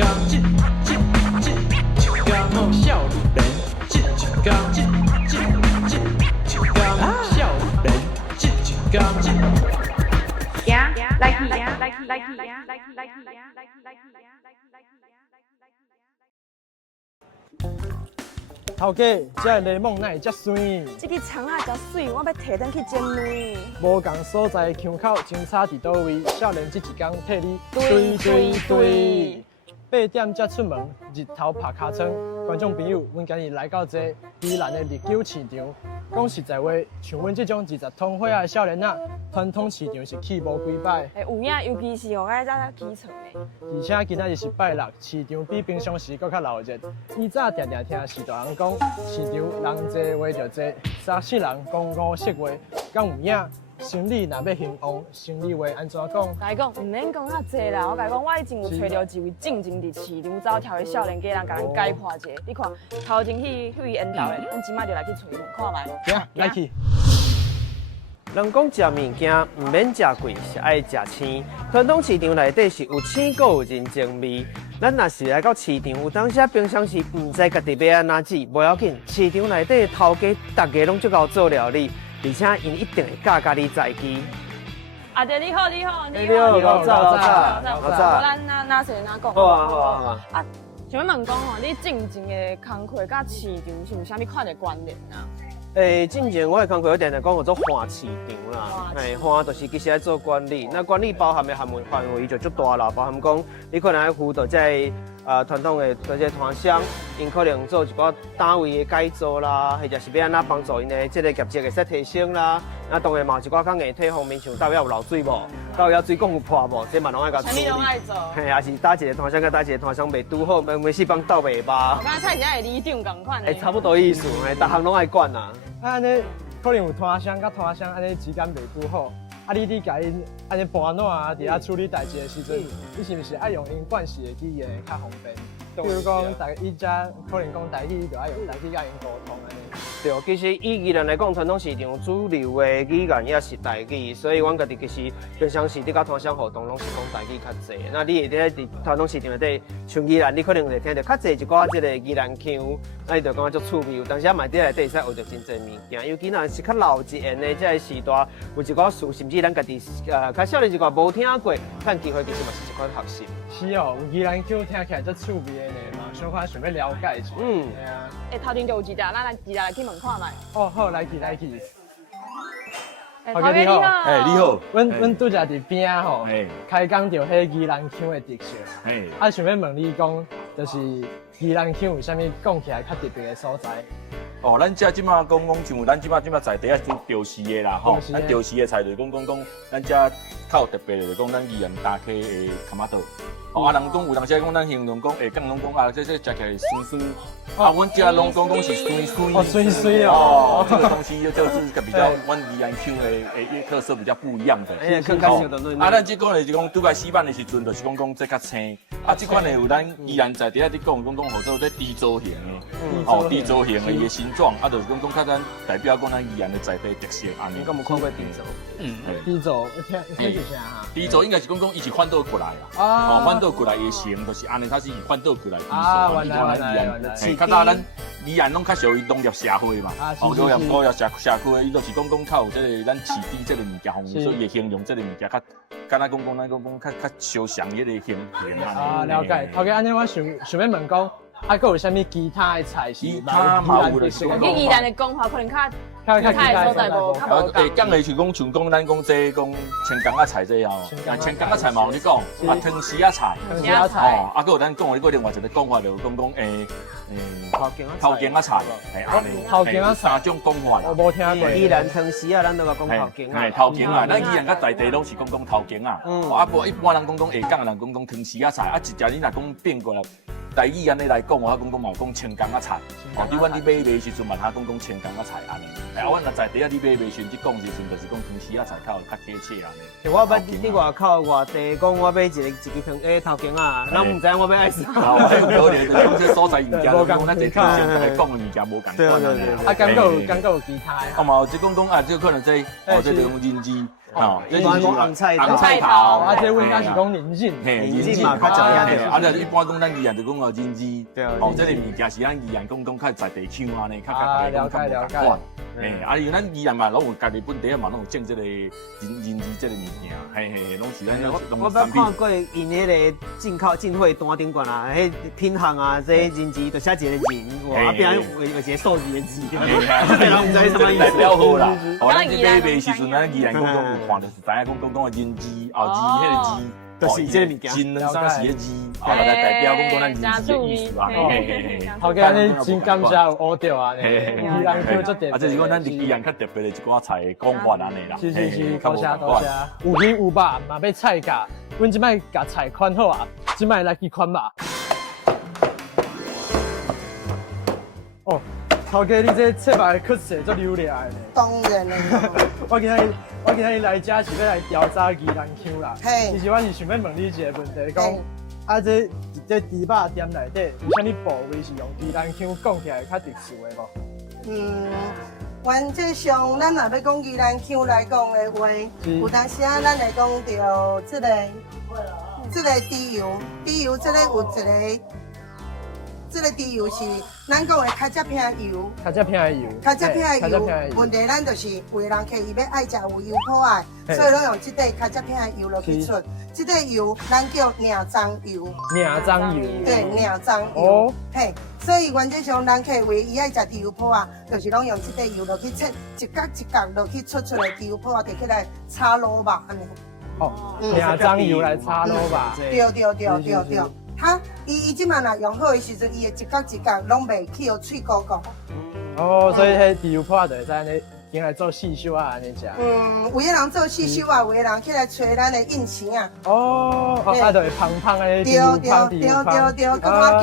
天好少年，一天少年，一天。来去。头家，这个檸檬哪会遮水？这个葱啊，真水，我要摕转去煎卵。无共所在腔口，真差伫倒位？少年这一天替你对。8點才出門，日頭拍尻川。觀眾朋友，阮今日來到這宜蘭的日久市場。講實在話，像阮這種20通歲的少年仔，傳統市場是去無幾擺。有影，尤其是我早起床的。而且今仔日是拜六，市場比平常時閣較鬧熱。以早定聽時大人講，市場人濟話就濟，3世人講5色話，敢有影？生理若要興旺，生理話安怎講？甲伊講，唔免講遐濟啦，我甲伊講，我已經有找到一位正經佇市場走跳的少年家，人甲咱解破者。你看，頭前迄位緣投的，阮即擺就來去找伊看覓。行，來去。人講食物件唔免食貴，是愛食青。傳統市場內底是有青，閣有人情味。咱若是來到市場，有當時平常時唔知家己要安怎煮，無要緊。市場內底頭家，大家攏足夠做料理。而且因一定會教家己在機。阿姐你好，老早。哪說哪講？好啊。啊，想要問講吼，你正經的工課甲市場是有啥物款的關聯啊？進前我的工課有定定講叫做換市場啦，換就是其實愛做管理，那管理包含的範圍就足大啦，包含講你可能要輔導這傳統的這些攤商，因可能做一個單位的改造啦，或者是要安怎幫助因的這個業績會使提升啦。那當然嘛，有一寡較硬體方面，像到尾有漏水無，到尾水管有破無，這嘛攏愛甲處理。啥物攏愛做。嘿，也是搭一個攤商甲搭一個攤商袂拄好，每四幫鬥袂吧。我剛才菜市里長共款。差不多意思，逐項攏愛管啊。安尼可能有攤商甲攤商安尼之間袂拄好，你甲因安尼搬爛啊，佇遐處理代誌的時陣，你是毋是愛用因慣勢的語言較方便？比如講，伊遮可能講台語，就愛用台語甲因溝通安尼。對，其實以宜蘭來講，傳統市場主流的語言也是台語，所以阮家己其實平常時佇甲攤商互動，攏是講台語較濟。那你會佇傳統市場內底，像宜蘭，你可能會聽到較濟一寡即個宜蘭腔，那你就感覺足趣味。但是內底會使學到真濟物件，尤其若是較老一言的，即個時代有一寡事，甚至咱家己較少年一寡無聽過，趁機會其實嘛是一款學習。是哦，有宜蘭腔聽起來足趣味的呢嘛，小可想要了解一下。對啊。頭前就有一隻，咱來一隻來去問看覓。哦，好，來去。頭家你好。你好。阮拄則佇邊仔吼，開講着迄宜蘭腔的特色。想要問你講，就是宜蘭腔有啥物講起來較特別的所在？哦，咱遮即馬講像咱即馬在地啊，做潮市的啦吼，咱潮市的菜就是講，咱遮較有特別的，就是講咱宜蘭大溪的卡馬豆。哦，人講有當時講咱形容講，講攏講這食起來酸酸。阮遮攏講是酸酸。哦，酸酸哦。這個東西就是個比較阮宜蘭腔的特色比較不一樣的。咱這講的是講拄個洗版的時陣，就是講這較青。這款的有咱宜蘭在地啊，你講好做這D造型的。D造型的伊個形狀，就是講較咱代表講咱宜蘭的在地特色安尼。你敢有看過 D 造？D 造，聽是啥哈？D 造應該是講伊是反倒過來啦。反倒過來伊形就是安尼，它是反倒過來。原來。較早咱宜蘭攏較屬於農業社會嘛，農業社會伊就是講較有這個咱飼豬這個物件，所以會形容這個物件較，敢若講咱講較相像迄個形啊。了解。頭家安尼我想要問講，還有啥物其他的菜是？其他嘛有的是講。宜蘭的講法可能較其他的所在無。講的是講像講咱講這講青江仔菜這樣，青江仔菜嘛有你講，湯絲仔菜，還有咱講的另外一個講法就講頭頸仔菜，頭頸仔三種講法。我無聽過。宜蘭湯絲啊，咱都講頭頸啊。頭頸啊，咱宜蘭甲在地攏是講頭頸啊。無一般人講下港的人講湯絲仔菜，一隻你若講變過來。台語安尼來講，我講嘛講青江仔菜，你阮你買的時陣嘛，他講青江仔菜安尼。阮若在地啊，你買時陣，你講時陣就是講湯絲仔菜較貼切安尼。我捌你外口外地講，我買一支湯頭頸啊，人唔知我要愛啥。很可憐的，講這所在物件，講咱這之前來講的物件無共款。對。敢有其他的？嘛，即講這可能這就用人字，哦，一般講紅菜頭，紅菜頭，啊，這阮家是講人參，人參嘛較重要對。啊，就一般講咱宜蘭就講哦人參，對哦，這個物件是咱宜蘭講較在地區安尼，了解。啊，因為咱宜蘭嘛，攏有家己本地嘛，攏有種這個人參這個物件，攏是咱我捌看過因迄個進貨單頂管啊，迄品項啊，這人參就寫一個人，哇，變成有一個數字的字，人唔知什麼意思。代表好啦，哦，咱去買賣時陣，咱宜蘭講有看，就是知影講的人參，哦，字迄個字。就是這個物件，真兩三時的字，啊，來代表講咱人參的意思啊。頭家你真感謝有學到啊，宜蘭區足特別。啊，這是講咱宜蘭較特別的一寡菜的講法安尼啦。是，多謝。有魚有肉嘛要菜價，阮即擺甲菜款好啊，即擺來去款吧。哦，頭家你這切白的殼色足流利的呢。當然啦。我今日來遮是要來調查宜蘭腔啦。嘿。其實我是想要問你一個問題，講啊這豬肉店內底有啥物部位是用宜蘭腔講起來較特殊的無？原則上咱若要講宜蘭腔來講的話，有當時啊，咱會講到這個豬油，這個有一個。這個豬油是咱講的較只偏油，較只偏油。問題咱就是有的人客伊要愛食有油泡啊，所以攏用這個較只偏油落去出。這個油咱叫釀章油。釀章油。對，釀章油。嘿，所以原則上人客為伊愛食豬油泡啊，就是攏用這個油落去切一角一角落去出來豬油泡啊，摕起來炒蘿蔔安尼。哦，釀章油來炒蘿蔔。對。伊即滿若用好的時陣，伊會一角一角攏袂去有脆糊糊。哦，所以迄豬油泡就會使安尼，用來做四小啊安尼食。有的人做四小啊，有的人起來吹咱的印錢啊。哦，啊，就會胖胖的。對，擱頭仔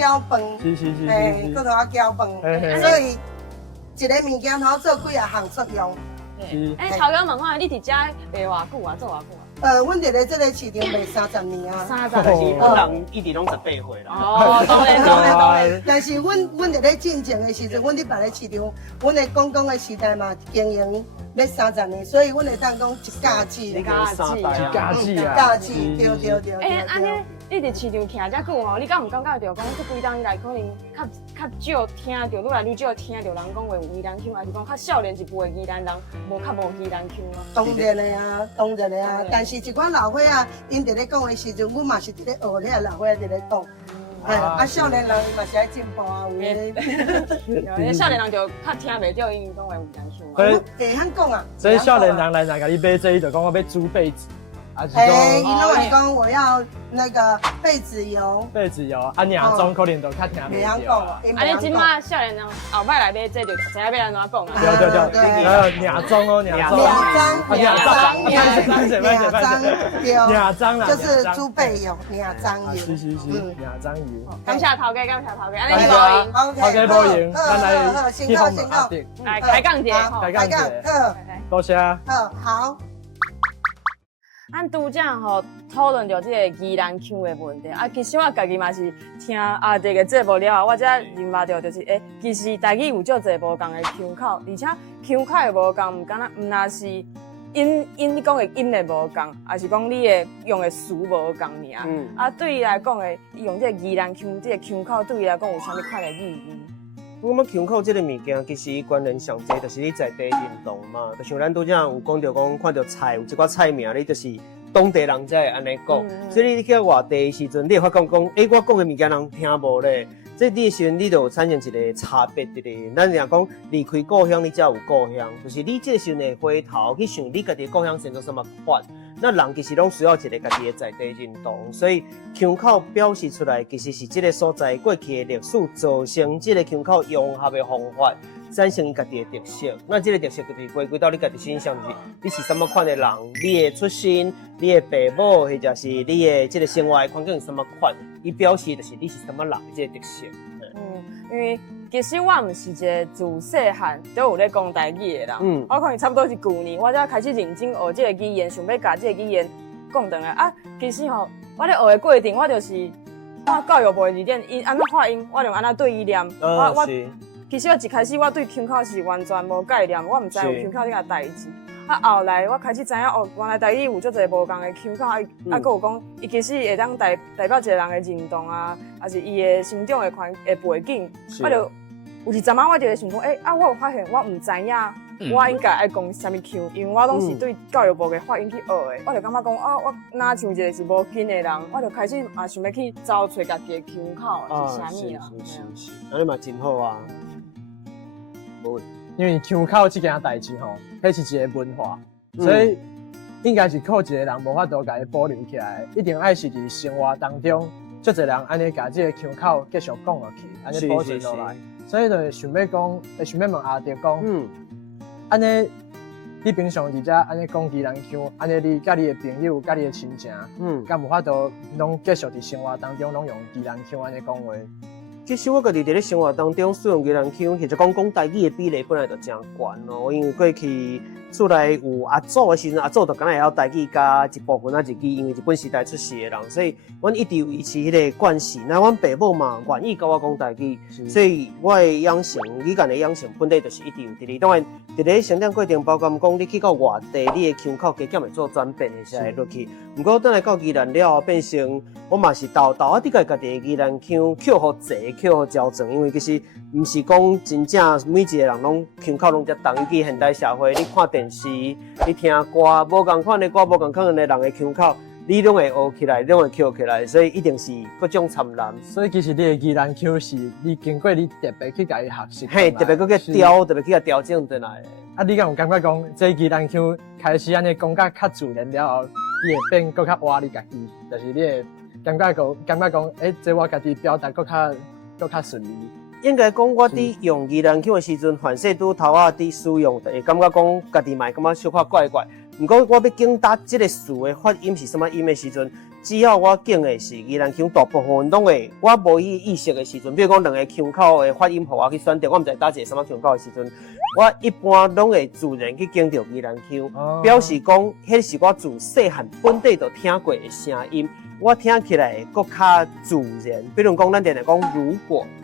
攪飯。是。擱頭仔攪飯。所以一個物件通做幾啊項作用。是。頭家問我，你佇遮賣偌久啊？做偌久啊？阮佇咧這個市場賣30年啊，30年，本人一直攏18歲啦。哦，當然。但是阮佇咧進前的時陣，阮佇別個市場，阮的廣東的時代嘛，經營要30年，所以阮會當講一家子。一家子，對。安尼，你佇市場徛遮久吼，你敢唔感覺到講這幾當以來可能較少聽到，愈來愈少聽到人講話有宜蘭腔，還是講較少年一輩的宜蘭人無宜蘭腔啊？當然的啊，但是一寡老伙仔，因佇咧講的時陣，阮嘛是佇咧學咧老伙仔佇咧講。少年人嘛是愛進步啊，有少年人就較聽袂到因講的宜蘭腔。會曉講啊。所以少年人來甲你買這伊就講我要煮被子。伊攏會講我要那個痱子油，啊，釀妝可能就較聽袂到。啊，你即馬少年人後擺來買這就知影要安怎講啊？對，釀妝哦，釀妝，就是豬背油，釀妝油。是，釀妝油。感謝頭家，安尼你無閒，頭家無閒，咱來去紅阿弟，來開講者，多謝。好。咱拄則吼討論到這個宜蘭腔的問題啊，其實我家己嘛是聽阿弟個節目了後，我才認識到就是其實台語有足儕無共的腔口，而且腔口的無共，唔單是音你講的音的無共，還是講你的用的詞無共爾。啊，對伊來講的，用這個宜蘭腔，這個腔口對伊來講有啥物款的意義？我們腔口這個物件，其實關聯上濟，就是你在地認同嘛。就像咱拄則有講到講，看到菜有一寡菜名，你就是當地人才會安尼講。所以你去外地的時陣，你會發覺講，我講的物件人聽無咧。這你的時陣，你就有產生一個差別的咧。咱若講離開故鄉，你才有故鄉，就是你這個時陣會回頭去想你家己的故鄉生做什麼款。那人其實攏需要一個家己的在地認同，所以腔口表示出來，其實是這個所在過去的歷史造成這個腔口融合的方法，產生伊家己的特色。那這個特色就是回歸到你家己身上，就是你是什麼款的人，你的出身、你的父母，或者是你的這個生活的環境是什麼款，伊表示就是你是什麼人的這個特色。因為其實我唔是一個自細漢就有咧講台語的人，我可能差不多是舊年我才開始認真學這個語言，想要把這個語言講轉來啊。其實吼，我咧學的過程，我就是看教育部的字典，伊安怎發音，我就安怎對伊念。其實我一開始我對腔口是完全無概念，我唔知有腔口這個代誌。後來我開始知影哦，原來台語有足儕無共的腔口，還有講，伊其實會當代表一個人的認同啊，還是伊的成長的背景，我就有一陣仔我就會想講，我有發現我唔知影，我應該愛講啥物腔，因為我攏是對教育部的發音去學的，我就感覺講我哪像一個是無根的人，我就開始嘛想要去找找家己的腔口是啥物啊，是，安尼嘛真好啊。因為腔口這件代志吼，迄是一個文化，所以應該是靠一個人無法度甲伊保留起來，一定愛是佇生活當中，足儕人安尼甲這個腔口繼續講落去，安尼保存落來。所以就想要講，想要問阿德講，安尼你平常佇遮安尼講宜蘭腔，安尼你甲你的朋友、甲你的親情，敢無法度攏繼續佇生活當中攏用宜蘭腔安尼講話？其實我家己佇咧生活當中使用宜蘭腔，其實講台語的比例本來就真懸咯。因為過去厝內有阿祖的時陣，阿祖就敢若會曉台語加一部分仔日語，因為日本時代出世的人，所以阮一直維持迄個慣習。那阮爸母嘛願意教我講台語，所以我的養成語言的養成本來就是一直有佇咧。當然，佇咧成長過程，包括講你去到外地，你的腔口加減會做轉變的，才會落去。不過等來到宜蘭了後，變成我嘛是豆仔啲家己的宜蘭腔扣好濟，扣好矯正，因為其實唔是講真正每一個人攏腔口攏只同。尤其現代社會，你看電視，你聽歌，無共款的歌，無共款的人的腔口，你攏會學起來，攏會扣起來，所以一定是各種參難。所以其實你的宜蘭腔是你經過你特別去甲伊學習，嘿，特別去調，特別去調整轉來。啊，你敢有感覺講，這宜蘭腔開始安尼講甲較自然了後，伊會變更較活你家己，就是你會感覺講，這我家己表達更較順利。應該講，我佇用宜蘭腔的時陣，凡說拄頭仔佇使用，會感覺講家己嘛會感覺小可怪怪。毋過我要警達這個詞的發音是什麼音的時陣，只要我講的是宜蘭腔，大部分攏會，我無意識的時陣，比如講兩個腔口的發音，互我去選擇，我毋知打一個什麼腔口的時陣，我一般攏會自然去經着宜蘭腔，表示講，迄是我自細漢本地就聽過的聲音。我聽起來佫較自然，比如講，咱定定講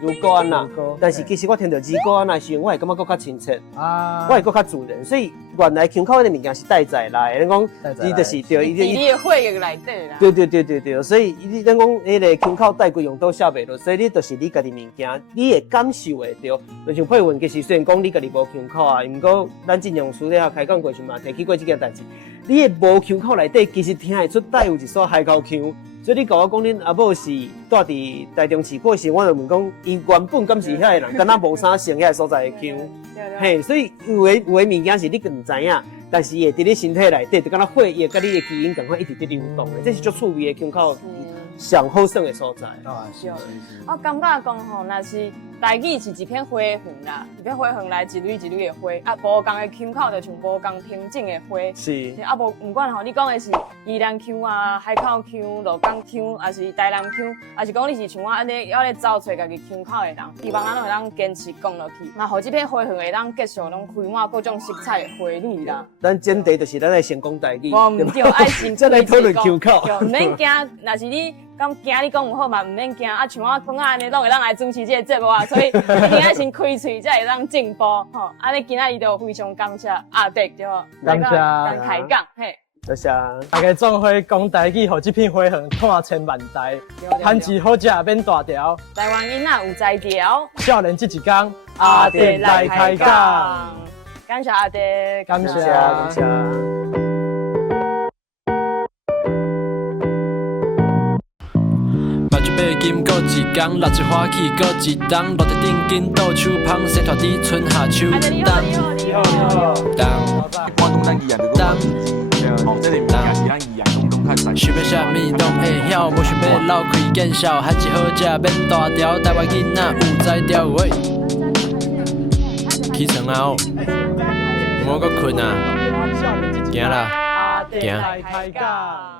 如果安那，但是其實我聽到如果安那時候，我會感覺佫較親切，我會佫較自然。所以原來腔口迄個物件是帶在來，咱講伊就是對，你的血液內底啦。對，所以咱講迄個腔口帶過用到下袂落，所以你就是你家己物件，你會感受會到。就像佩文，其實雖然講你家己無腔口啊，毋過咱盡量私底下開講過時嘛，提起過這件代志。你的無腔口內底，其實聽會出帶有一撮海口腔，所以你甲我講恁阿母是住佇台中市，過時我就問講，伊原本敢是遐個人，敢若無啥成遐個所在的腔，嘿，所以有的物件是你更唔知影，但是會佇你身體內底，就敢若血液甲你的基因共款一直在流動的，這是足趣味的腔口上好耍的所在。我感覺講吼，若是台語是一片花園啦，一片花園來一縷一縷的花，啊，無共的腔口就像無共平靜的花。是。啊，無管吼，你講的是宜蘭腔啊、海口腔、鹿港腔，還是台南腔，還是講你是像我安尼要咧找找家己腔口的人，希望咱攏會當堅持講落去，嘛，互這片花園會當繼續攏開滿各種色彩的花蕊啦。咱前提就是咱來先講台語，我唔對，愛先再來討論腔口，唔免驚，若是你。咁驚你講唔好嘛，唔免驚啊！像我講啊，安尼攏會當來主持這個節目啊，所以一定要先開喙，才會當進步吼。安尼今仔日就非常感謝阿德對吼，感謝開講嘿。多謝大家總會講台語，互這片花園看千萬代，番薯好食變大條，台灣囡仔有才調，少年這一天阿德來開講，感謝阿德，感謝。金過一天，六一花氣過一冬，落地頂緊倒手香，生拖佇春夏秋冬。一般講咱宜蘭就講哦，這個物件是咱宜蘭講較在。想要啥物攏會曉，無想要流開見笑，還是好食變大條，台灣囡仔有才調喂。起床啊！唔好擱困啊！行啦，行。